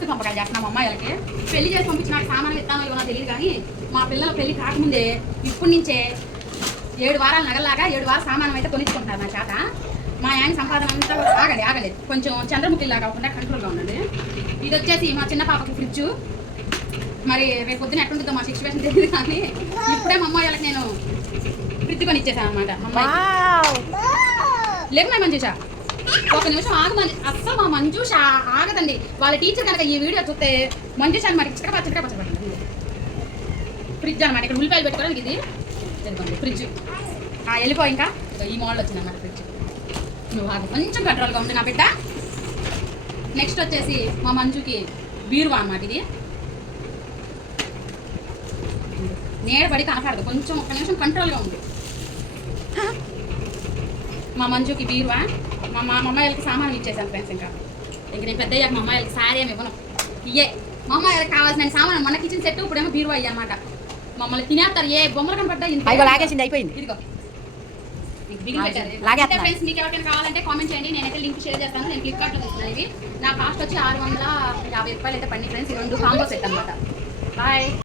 ఆస్తి పంపకాలు చేస్తున్నాం అమ్మాయిలకి. పెళ్ళి చేసి పంపించిన సామాన్లు ఇస్తానో ఇవ్వనో తెలియదు కానీ మా పిల్లల పెళ్ళి కాకముందే ఇప్పటి నుంచే ఏడు వారాలు నగలాగా ఏడు వారాల సామానం అయితే కొనిచ్చుకుంటారు నా చేత. మా ఆయన సంపాదన అంతా ఆగలేదు ఆగలేదు. కొంచెం చంద్రముఖిలా కాకుండా కంట్రోల్గా ఉండండి. ఇది వచ్చేసి మా చిన్న పాపకి ఫ్రిడ్జ్. మరి రేపు పొద్దున ఎట్లుంటుందో మా సిచ్యువేషన్ తెలియదు కానీ ఇప్పుడే మా అమ్మాయిలకు నేను ఫ్రిడ్జ్ కొని ఇచ్చేసాను అనమాట అమ్మాయి లేదు మా మంజుష ఒక నిమిషం ఆగమని అస్సలు మా మంజుష ఆగదండి. వాళ్ళ టీచర్ కనుక ఈ వీడియో చూస్తే మంజుష అనమాట చిక్కడ పచ్చడిగా పచ్చబడింది ఫ్రిడ్జ్ అనమాట. ఇక్కడ ఉల్లిపాయలు పెట్టుకోవడానికి ఇది. ఫ్రిడ్జ్ ఆ, వెళ్ళిపో ఇంకా. ఈ మోడల్ వచ్చింది అన్నమాట ఫ్రిడ్జ్ నువ్వు ఆగు. కొంచెం కంట్రోల్గా ఉంది నా బిడ్డ. నెక్స్ట్ వచ్చేసి మా మంజుకి బీరువా అన్నమాట ఇది. నీడ పడి కనపడదు కొంచెం ఒక నిమిషం కంట్రోల్గా ఉంది మా మంజుకి బీరువా. మా మా అమ్మాయిలకి సామాన్లు ఇచ్చేసాను ఫ్రెండ్స్ ఇంకా. ఇంక నేను పెద్ద అయ్యాక మా అమ్మాయిలకి సారీ ఏమి ఇవ్వను. ఇయ్యే. మా అమ్మాయిలకి కావాల్సిన సామాన్ మన కిచెన్ సెట్ ఇప్పుడేమో బీరువా అయ్యి అనమాట మమ్మల్ని తినేస్తారు. ఏ బొమ్మలు కనపడ్డా లాగేసింది అయిపోయింది. ఇదిగో. ఫ్రెండ్స్ మీకు ఎవరికైనా కావాలంటే కామెంట్ చేయండి. నేనైతే లింక్ షేర్ చేస్తాను. నేను ఫ్లిప్కార్ట్లో తీసుకున్నాను ఇవి. నా కాస్ట్ వచ్చి ఆరు వందల యాభై రూపాయలు అయితే పండి ఫ్రెండ్స్ ఈ రెండు కాంబో సెట్ అనమాట బాయ్